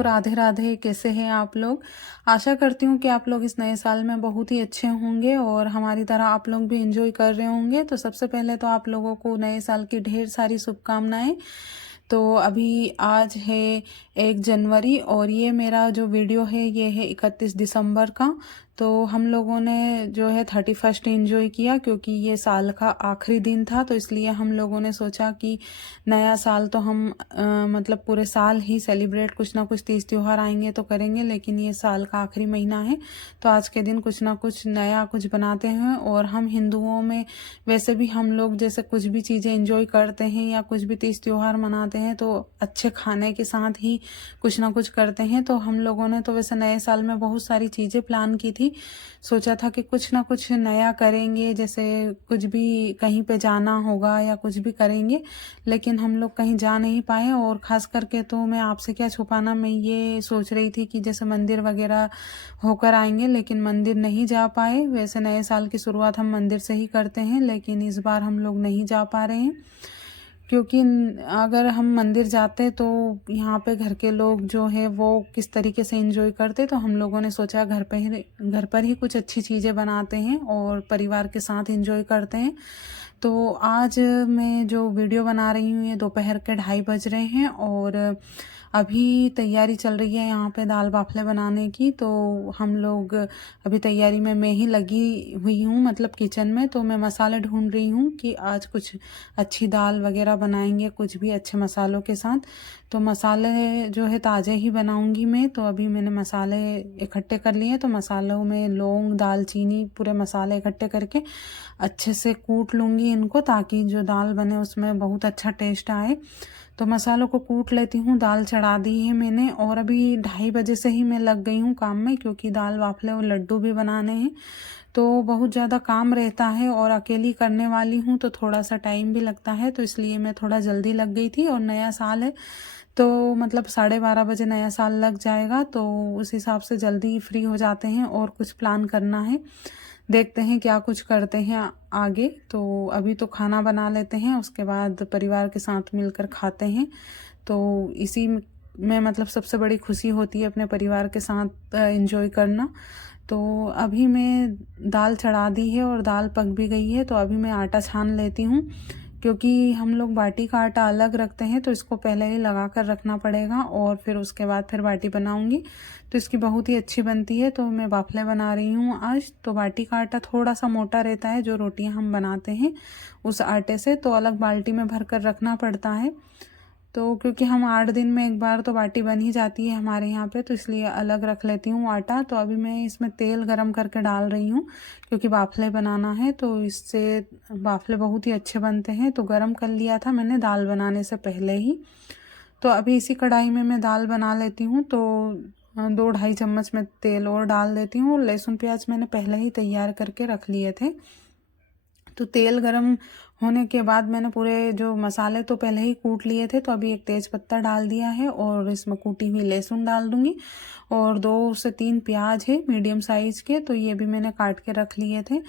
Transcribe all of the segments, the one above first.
तो राधे राधे। कैसे हैं आप लोग? आशा करती हूँ कि आप लोग इस नए साल में बहुत ही अच्छे होंगे और हमारी तरह आप लोग भी एंजॉय कर रहे होंगे। तो सबसे पहले तो आप लोगों को नए साल की ढेर सारी शुभकामनाएं। तो अभी आज है 1 जनवरी और ये मेरा जो वीडियो है ये है 31 दिसंबर का। तो हम लोगों ने जो है 31 एंजॉय किया क्योंकि ये साल का आखिरी दिन था। तो इसलिए हम लोगों ने सोचा कि नया साल तो हम मतलब पूरे साल ही सेलिब्रेट कुछ ना कुछ तीज त्योहार आएंगे तो करेंगे, लेकिन ये साल का आखिरी महीना है तो आज के दिन कुछ ना कुछ नया कुछ बनाते हैं। और हम हिंदुओं में वैसे भी हम लोग जैसे कुछ भी चीज़ें एंजॉय करते हैं या कुछ भी तीज त्योहार मनाते हैं तो अच्छे खाने के साथ ही कुछ ना कुछ करते हैं। तो हम लोगों ने तो वैसे नए साल में बहुत सारी चीज़ें प्लान की थी। सोचा था कि कुछ ना कुछ नया करेंगे, जैसे कुछ भी कहीं पे जाना होगा या कुछ भी करेंगे, लेकिन हम लोग कहीं जा नहीं पाए। और ख़ास करके तो मैं आपसे क्या छुपाना, मैं ये सोच रही थी कि जैसे मंदिर वगैरह होकर आएंगे, लेकिन मंदिर नहीं जा पाए। वैसे नए साल की शुरुआत हम मंदिर से ही करते हैं, लेकिन इस बार हम लोग नहीं जा पा रहे हैं क्योंकि अगर हम मंदिर जाते तो यहाँ पे घर के लोग जो है वो किस तरीके से एंजॉय करते। तो हम लोगों ने सोचा घर पर ही कुछ अच्छी चीज़ें बनाते हैं और परिवार के साथ एंजॉय करते हैं। तो आज मैं जो वीडियो बना रही हूँ ये दोपहर के 2:30 बज रहे हैं और अभी तैयारी चल रही है यहाँ पे दाल बाफले बनाने की। तो हम लोग अभी तैयारी में मैं ही लगी हुई हूँ, मतलब किचन में। तो मैं मसाले ढूंढ रही हूँ कि आज कुछ अच्छी दाल वगैरह बनाएंगे कुछ भी अच्छे मसालों के साथ। तो मसाले जो है ताज़े ही बनाऊंगी मैं। तो अभी मैंने मसाले इकट्ठे कर लिए, तो मसालों में लौंग दालचीनी पूरे मसाले इकट्ठे करके अच्छे से कूट लूँगी इनको, ताकि जो दाल बने उसमें बहुत अच्छा टेस्ट आए। तो मसालों को कूट लेती हूँ। दाल चढ़ा दी है मैंने और अभी 2:30 बजे से ही मैं लग गई हूँ काम में, क्योंकि दाल बाफले और लड्डू भी बनाने हैं। तो बहुत ज़्यादा काम रहता है और अकेली करने वाली हूँ तो थोड़ा सा टाइम भी लगता है, तो इसलिए मैं थोड़ा जल्दी लग गई थी। और नया साल है तो मतलब 12:30 बजे नया साल लग जाएगा, तो उस हिसाब से जल्दी फ्री हो जाते हैं और कुछ प्लान करना है। देखते हैं क्या कुछ करते हैं आगे। तो अभी तो खाना बना लेते हैं, उसके बाद परिवार के साथ मिलकर खाते हैं। तो इसी में मतलब सबसे बड़ी खुशी होती है अपने परिवार के साथ एंजॉय करना। तो अभी मैं दाल चढ़ा दी है और दाल पक भी गई है। तो अभी मैं आटा छान लेती हूँ, क्योंकि हम लोग बाटी का आटा अलग रखते हैं तो इसको पहले ही लगा कर रखना पड़ेगा और फिर उसके बाद फिर बाटी बनाऊंगी तो इसकी बहुत ही अच्छी बनती है। तो मैं बाफले बना रही हूँ आज। तो बाटी का आटा थोड़ा सा मोटा रहता है, जो रोटियां हम बनाते हैं उस आटे से, तो अलग बाल्टी में भर कर रखना पड़ता है। तो क्योंकि हम 8 दिन में एक बार तो बाटी बन ही जाती है हमारे यहाँ पे, तो इसलिए अलग रख लेती हूँ आटा। तो अभी मैं इसमें तेल गरम करके डाल रही हूँ क्योंकि बाफले बनाना है, तो इससे बाफले बहुत ही अच्छे बनते हैं। तो गरम कर लिया था मैंने दाल बनाने से पहले ही। तो अभी इसी कढ़ाई में मैं दाल बना लेती हूँ। तो 2-2.5 चम्मच में तेल और डाल देती हूँ। लहसुन प्याज मैंने पहले ही तैयार करके रख लिए थे। तो तेल गरम होने के बाद मैंने पूरे जो मसाले तो पहले ही कूट लिए थे, तो अभी एक तेज पत्ता डाल दिया है और इसमें कूटी हुई लहसुन डाल दूंगी। और 2 से 3 प्याज है मीडियम साइज के, तो ये भी मैंने काट के रख लिए थे।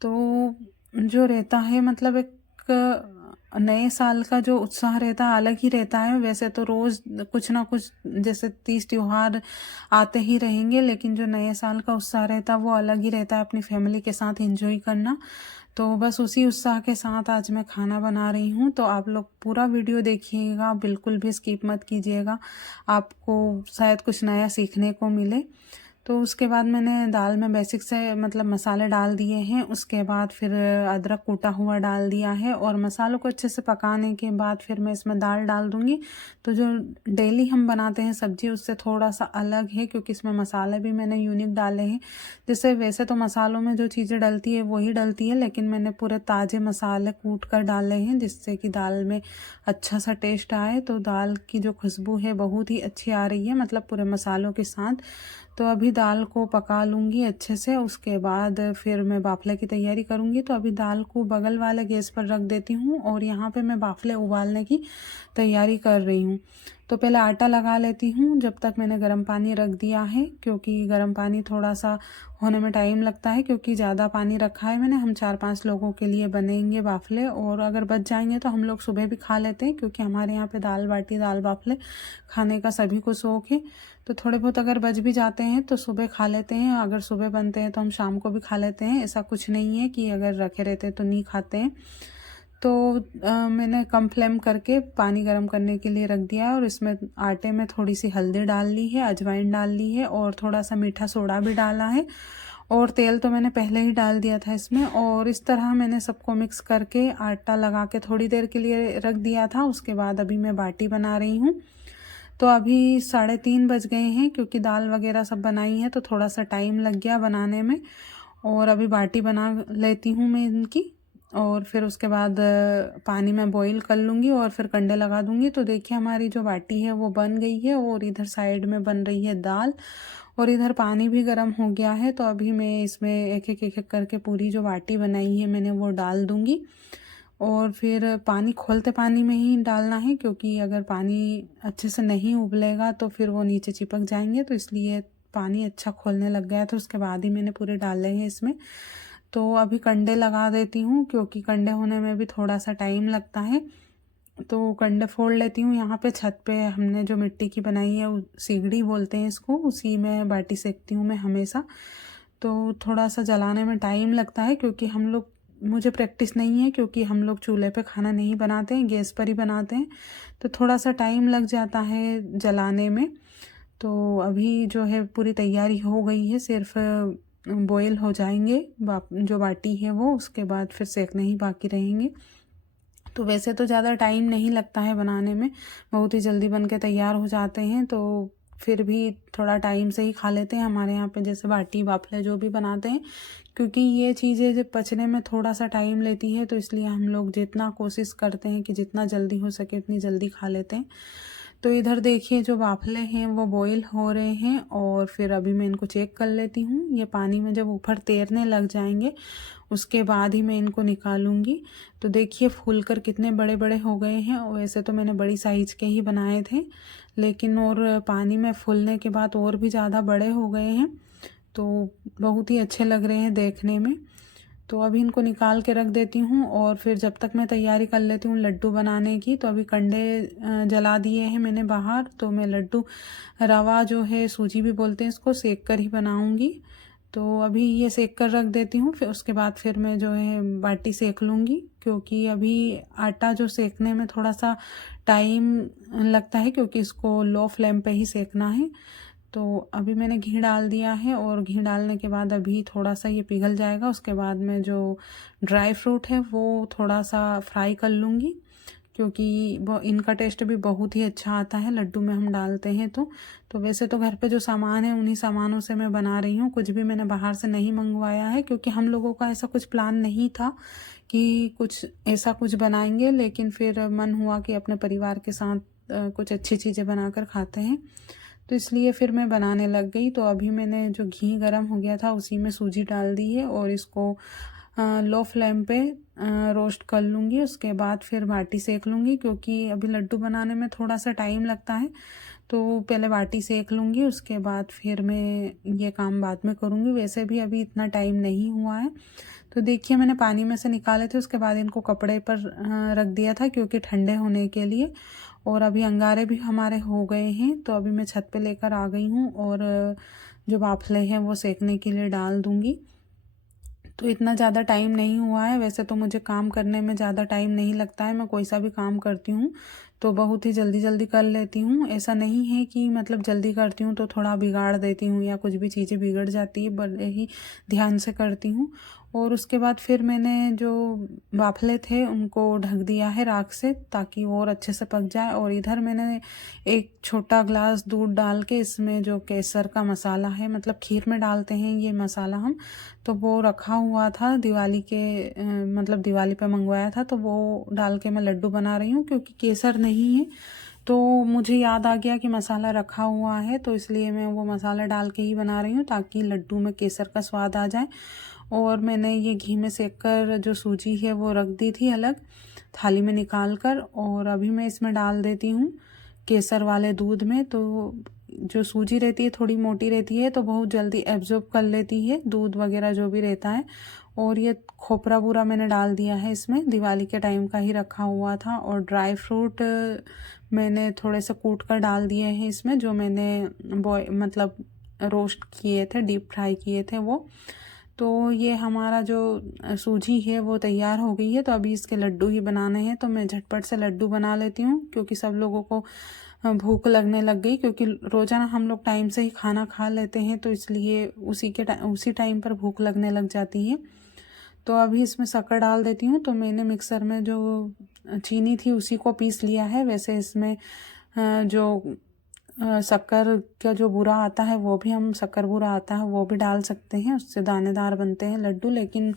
तो जो रहता है मतलब एक नए साल का जो उत्साह रहता है अलग ही रहता है। वैसे तो रोज़ कुछ ना कुछ जैसे तीज त्योहार आते ही रहेंगे, लेकिन जो नए साल का उत्साह रहता है वो अलग ही रहता है, अपनी फैमिली के साथ एंजॉय करना। तो बस उसी उत्साह के साथ आज मैं खाना बना रही हूँ। तो आप लोग पूरा वीडियो देखिएगा, बिल्कुल भी स्किप मत कीजिएगा, आपको शायद कुछ नया सीखने को मिले। तो उसके बाद मैंने दाल में बेसिक से मतलब मसाले डाल दिए हैं। उसके बाद फिर अदरक कूटा हुआ डाल दिया है और मसालों को अच्छे से पकाने के बाद फिर मैं इसमें दाल डाल दूँगी। तो जो डेली हम बनाते हैं सब्जी उससे थोड़ा सा अलग है, क्योंकि इसमें मसाले भी मैंने यूनिक डाले हैं। जैसे वैसे तो मसालों में जो चीज़ें डलती है वही डलती है, लेकिन मैंने पूरे ताज़े मसाले कूट कर डाले हैं जिससे कि दाल में अच्छा सा टेस्ट आए। तो दाल की जो खुशबू है बहुत ही अच्छी आ रही है, मतलब पूरे मसालों के साथ। तो अभी दाल को पका लूँगी अच्छे से, उसके बाद फिर मैं बाफले की तैयारी करूँगी। तो अभी दाल को बगल वाले गैस पर रख देती हूँ और यहाँ पे मैं बाफले उबालने की तैयारी कर रही हूँ। तो पहले आटा लगा लेती हूँ जब तक मैंने गर्म पानी रख दिया है, क्योंकि गर्म पानी थोड़ा सा होने में टाइम लगता है, क्योंकि ज़्यादा पानी रखा है मैंने। हम 4-5 लोगों के लिए बनेंगे बाफले, और अगर बच जाएंगे तो हम लोग सुबह भी खा लेते हैं, क्योंकि हमारे यहाँ पे दाल बाटी दाल बाफले खाने का सभी को शौक़ है। तो थोड़े बहुत अगर बच भी जाते हैं तो सुबह खा लेते हैं, अगर सुबह बनते हैं तो हम शाम को भी खा लेते हैं। ऐसा कुछ नहीं है कि अगर रखे रहते तो नहीं खाते हैं। तो मैंने कम फ्लेम करके पानी गर्म करने के लिए रख दिया है, और इसमें आटे में थोड़ी सी हल्दी डाल ली है, अजवाइन डाल ली है, और थोड़ा सा मीठा सोडा भी डाला है, और तेल तो मैंने पहले ही डाल दिया था इसमें। और इस तरह मैंने सबको मिक्स करके आटा लगा के थोड़ी देर के लिए रख दिया था। उसके बाद अभी मैं बाटी बना रही हूँ। तो अभी 3:30 बज गए हैं, क्योंकि दाल वगैरह सब बनाई है तो थोड़ा सा टाइम लग गया बनाने में। और अभी बाटी बना लेती हूँ मैं इनकी, और फिर उसके बाद पानी में बॉईल कर लूँगी और फिर कंडे लगा दूँगी। तो देखिए हमारी जो बाटी है वो बन गई है, और इधर साइड में बन रही है दाल, और इधर पानी भी गर्म हो गया है। तो अभी मैं इसमें एक एक करके पूरी जो बाटी बनाई है मैंने वो डाल दूँगी, और फिर पानी खोलते पानी में ही डालना है, क्योंकि अगर पानी अच्छे से नहीं उबलेगा तो फिर वो नीचे चिपक जाएंगे। तो इसलिए पानी अच्छा खोलने लग गया तो उसके बाद ही मैंने पूरे डाले हैं इसमें। तो अभी कंडे लगा देती हूँ, क्योंकि कंडे होने में भी थोड़ा सा टाइम लगता है। तो कंडे फोड़ लेती हूँ। यहाँ पे छत पे हमने जो मिट्टी की बनाई है, सीगड़ी बोलते हैं इसको, उसी में बाटी सेकती हूँ मैं हमेशा। तो थोड़ा सा जलाने में टाइम लगता है, क्योंकि मुझे प्रैक्टिस नहीं है, क्योंकि हम लोग चूल्हे पे खाना नहीं बनाते हैं, गैस पर ही बनाते हैं। तो थोड़ा सा टाइम लग जाता है जलाने में। तो अभी जो है पूरी तैयारी हो गई है, सिर्फ बॉयल हो जाएंगे जो बाटी है वो, उसके बाद फिर सेकने ही बाकी रहेंगे। तो वैसे तो ज़्यादा टाइम नहीं लगता है बनाने में, बहुत ही जल्दी बन के तैयार हो जाते हैं। तो फिर भी थोड़ा टाइम से ही खा लेते हैं हमारे यहाँ पे, जैसे बाटी बाफले जो भी बनाते हैं, क्योंकि ये चीज़ें जब पचने में थोड़ा सा टाइम लेती है, तो इसलिए हम लोग जितना कोशिश करते हैं कि जितना जल्दी हो सके उतनी जल्दी खा लेते हैं। तो इधर देखिए जो बाफले हैं वो बॉईल हो रहे हैं, और फिर अभी मैं इनको चेक कर लेती हूँ। ये पानी में जब ऊपर तैरने लग जाएंगे उसके बाद ही मैं इनको निकालूंगी। तो देखिए फूल कर कितने बड़े बड़े हो गए हैं। वैसे तो मैंने बड़ी साइज के ही बनाए थे, लेकिन और पानी में फूलने के बाद और भी ज़्यादा बड़े हो गए हैं, तो बहुत ही अच्छे लग रहे हैं देखने में। तो अभी इनको निकाल के रख देती हूँ, और फिर जब तक मैं तैयारी कर लेती हूँ लड्डू बनाने की। तो अभी कंडे जला दिए हैं मैंने बाहर। तो मैं लड्डू रवा जो है, सूजी भी बोलते हैं इसको, सेक कर ही बनाऊँगी। तो अभी ये सेक कर रख देती हूँ, फिर उसके बाद फिर मैं जो है बाटी सेक लूँगी, क्योंकि अभी आटा जो सेकने में थोड़ा सा टाइम लगता है, क्योंकि इसको लो फ्लेम पे ही सेकना है। तो अभी मैंने घी डाल दिया है, और घी डालने के बाद अभी थोड़ा सा ये पिघल जाएगा। उसके बाद में जो ड्राई फ्रूट है वो थोड़ा सा फ्राई कर लूँगी, क्योंकि वो इनका टेस्ट भी बहुत ही अच्छा आता है लड्डू में हम डालते हैं। तो वैसे तो घर पे जो सामान है उन्हीं सामानों से मैं बना रही हूँ, कुछ भी मैंने बाहर से नहीं मंगवाया है, क्योंकि हम लोगों का ऐसा कुछ प्लान नहीं था कि कुछ बनाएंगे। लेकिन फिर मन हुआ कि अपने परिवार के साथ कुछ अच्छी चीज़ें बनाकर खाते हैं, तो इसलिए फिर मैं बनाने लग गई। तो अभी मैंने जो घी गरम हो गया था उसी में सूजी डाल दी है, और इसको लो फ्लेम पे रोस्ट कर लूँगी। उसके बाद फिर बाटी सेक लूँगी, क्योंकि अभी लड्डू बनाने में थोड़ा सा टाइम लगता है। तो पहले बाटी सेक लूँगी, उसके बाद फिर मैं ये काम बाद में करूँगी। वैसे भी अभी इतना टाइम नहीं हुआ है। तो देखिए मैंने पानी में से निकाले थे, उसके बाद इनको कपड़े पर रख दिया था, क्योंकि ठंडे होने के लिए। और अभी अंगारे भी हमारे हो गए हैं। तो अभी मैं छत पे लेकर आ गई हूँ, और जो बाफले हैं वो सेकने के लिए डाल दूँगी। तो इतना ज़्यादा टाइम नहीं हुआ है। वैसे तो मुझे काम करने में ज़्यादा टाइम नहीं लगता है, मैं कोई सा भी काम करती हूँ तो बहुत ही जल्दी जल्दी कर लेती हूँ। ऐसा नहीं है कि मतलब जल्दी करती हूँ तो थोड़ा बिगाड़ देती हूँ या कुछ भी चीज़ें बिगड़ जाती है, बड़े ही ध्यान से करती हूँ। और उसके बाद फिर मैंने जो बाफले थे उनको ढक दिया है राख से, ताकि वो और अच्छे से पक जाए। और इधर मैंने एक छोटा ग्लास दूध डाल के इसमें जो केसर का मसाला है, मतलब खीर में डालते हैं ये मसाला हम, तो वो रखा हुआ था दिवाली के मतलब दिवाली पे मंगवाया था, तो वो डाल के मैं लड्डू बना रही हूँ। क्योंकि केसर नहीं है तो मुझे याद आ गया कि मसाला रखा हुआ है, तो इसलिए मैं वो मसाला डाल के ही बना रही हूँ, ताकि लड्डू में केसर का स्वाद आ जाए। और मैंने ये घी में सेक कर जो सूजी है वो रख दी थी अलग थाली में निकाल कर, और अभी मैं इसमें डाल देती हूँ केसर वाले दूध में। तो जो सूजी रहती है थोड़ी मोटी रहती है तो बहुत जल्दी एब्जॉर्ब कर लेती है दूध वगैरह जो भी रहता है। और ये खोपरा पूरा मैंने डाल दिया है इसमें, दिवाली के टाइम का ही रखा हुआ था। और ड्राई फ्रूट मैंने थोड़े से कूट कर डाल दिए हैं इसमें, जो मैंने मतलब रोस्ट किए थे, डीप फ्राई किए थे वो। तो ये हमारा जो सूजी है वो तैयार हो गई है। तो अभी इसके लड्डू ही बनाने हैं, तो मैं झटपट से लड्डू बना लेती हूँ क्योंकि सब लोगों को भूख लगने लग गई, क्योंकि रोज़ाना हम लोग टाइम से ही खाना खा लेते हैं तो इसलिए उसी टाइम पर भूख लगने लग जाती है। तो अभी इसमें शक्कर डाल देती हूँ। तो मैंने मिक्सर में जो चीनी थी उसी को पीस लिया है। वैसे इसमें जो शक्कर का जो बूरा आता है वो भी, हम शक्कर बूरा आता है वो भी डाल सकते हैं, उससे दानेदार बनते हैं लड्डू। लेकिन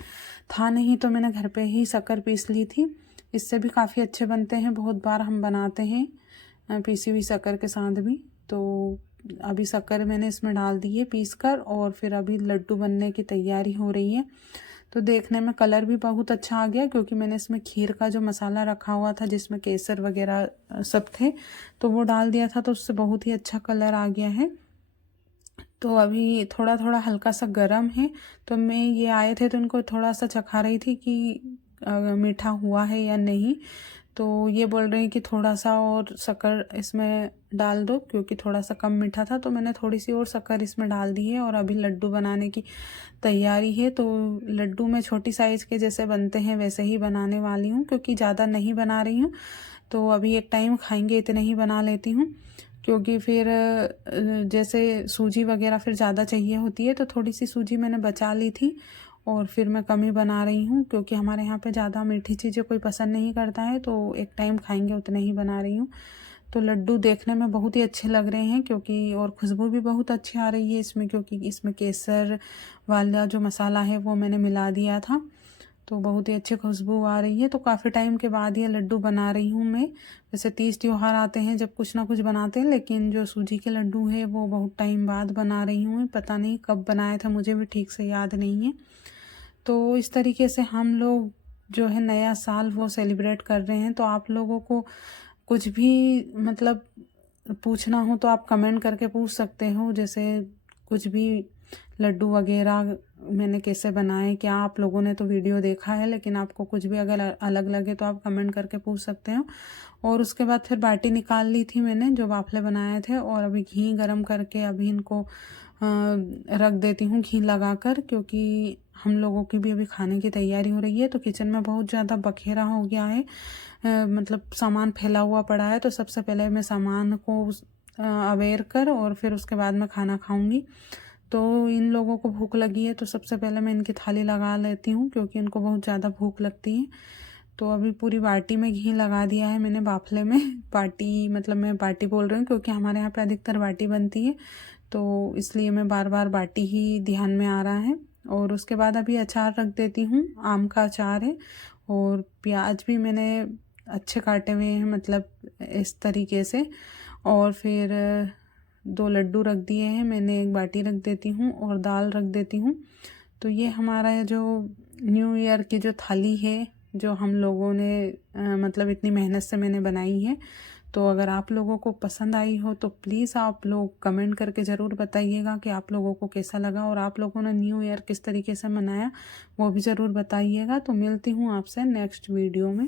था नहीं तो मैंने घर पे ही शक्कर पीस ली थी, इससे भी काफ़ी अच्छे बनते हैं। बहुत बार हम बनाते हैं पीसी हुई शक्कर के साथ भी। तो अभी शक्कर मैंने इसमें डाल दी है पीस कर, और फिर अभी लड्डू बनने की तैयारी हो रही है। तो देखने में कलर भी बहुत अच्छा आ गया, क्योंकि मैंने इसमें खीर का जो मसाला रखा हुआ था जिसमें केसर वगैरह सब थे तो वो डाल दिया था, तो उससे बहुत ही अच्छा कलर आ गया है। तो अभी थोड़ा थोड़ा हल्का सा गर्म है। तो मैं ये आए थे तो इनको थोड़ा सा चखा रही थी कि मीठा हुआ है या नहीं। तो ये बोल रहे हैं कि थोड़ा सा और शक्कर इसमें डाल दो, क्योंकि थोड़ा सा कम मीठा था। तो मैंने थोड़ी सी और शक्कर इसमें डाल दी है और अभी लड्डू बनाने की तैयारी है। तो लड्डू में छोटी साइज़ के जैसे बनते हैं वैसे ही बनाने वाली हूँ, क्योंकि ज़्यादा नहीं बना रही हूँ। तो अभी एक टाइम खाएंगे इतने ही बना लेती हूँ, क्योंकि फिर जैसे सूजी वगैरह फिर ज़्यादा चाहिए होती है। तो थोड़ी सी सूजी मैंने बचा ली थी और फिर मैं कम ही बना रही हूँ, क्योंकि हमारे यहाँ पे ज़्यादा मीठी चीज़ें कोई पसंद नहीं करता है। तो एक टाइम खाएंगे उतने ही बना रही हूँ। तो लड्डू देखने में बहुत ही अच्छे लग रहे हैं, क्योंकि और खुशबू भी बहुत अच्छी आ रही है इसमें, क्योंकि इसमें केसर वाला जो मसाला है वो मैंने मिला दिया था। तो बहुत ही अच्छी खुशबू आ रही है। तो काफ़ी टाइम के बाद ये लड्डू बना रही हूँ मैं। वैसे 30 त्योहार आते हैं जब कुछ ना कुछ बनाते हैं, लेकिन जो सूजी के लड्डू है वो बहुत टाइम बाद बना रही हूँ। पता नहीं कब बनाया था, मुझे भी ठीक से याद नहीं है। तो इस तरीके से हम लोग जो है नया साल वो सेलिब्रेट कर रहे हैं। तो आप लोगों को कुछ भी मतलब पूछना हो तो आप कमेंट करके पूछ सकते हो, जैसे कुछ भी लड्डू वगैरह मैंने कैसे बनाए, क्या आप लोगों ने तो वीडियो देखा है, लेकिन आपको कुछ भी अगर अलग लगे तो आप कमेंट करके पूछ सकते हो। और उसके बाद फिर बाटी निकाल ली थी मैंने जो वाफले बनाए थे, और अभी घी गरम करके अभी इनको रख देती हूँ घी लगाकर, क्योंकि हम लोगों की भी अभी खाने की तैयारी हो रही है। तो किचन में बहुत ज़्यादा बखेरा हो गया है, मतलब सामान फैला हुआ पड़ा है। तो सबसे पहले मैं सामान को अवेयर कर और फिर उसके बाद मैं खाना खाऊंगी। तो इन लोगों को भूख लगी है तो सबसे पहले मैं इनकी थाली लगा लेती हूँ, क्योंकि इनको बहुत ज़्यादा भूख लगती है। तो अभी पूरी बाटी में घी लगा दिया है मैंने बाफले में। बाटी मतलब मैं बाटी बोल रही हूँ क्योंकि हमारे यहाँ पे अधिकतर बाटी बनती है, तो इसलिए मैं बार बार बाटी ही ध्यान में आ रहा है। और उसके बाद अभी अचार रख देती हूँ, आम का अचार है। और प्याज भी मैंने अच्छे काटे हुए हैं, मतलब इस तरीके से। और फिर 2 लड्डू रख दिए हैं मैंने, एक बाटी रख देती हूँ और दाल रख देती हूँ। तो ये हमारा जो न्यू ईयर की जो थाली है जो हम लोगों ने मतलब इतनी मेहनत से मैंने बनाई है। तो अगर आप लोगों को पसंद आई हो तो प्लीज़ आप लोग कमेंट करके ज़रूर बताइएगा कि आप लोगों को कैसा लगा, और आप लोगों ने न्यू ईयर किस तरीके से मनाया वो भी ज़रूर बताइएगा। तो मिलती हूँ आपसे नेक्स्ट वीडियो में।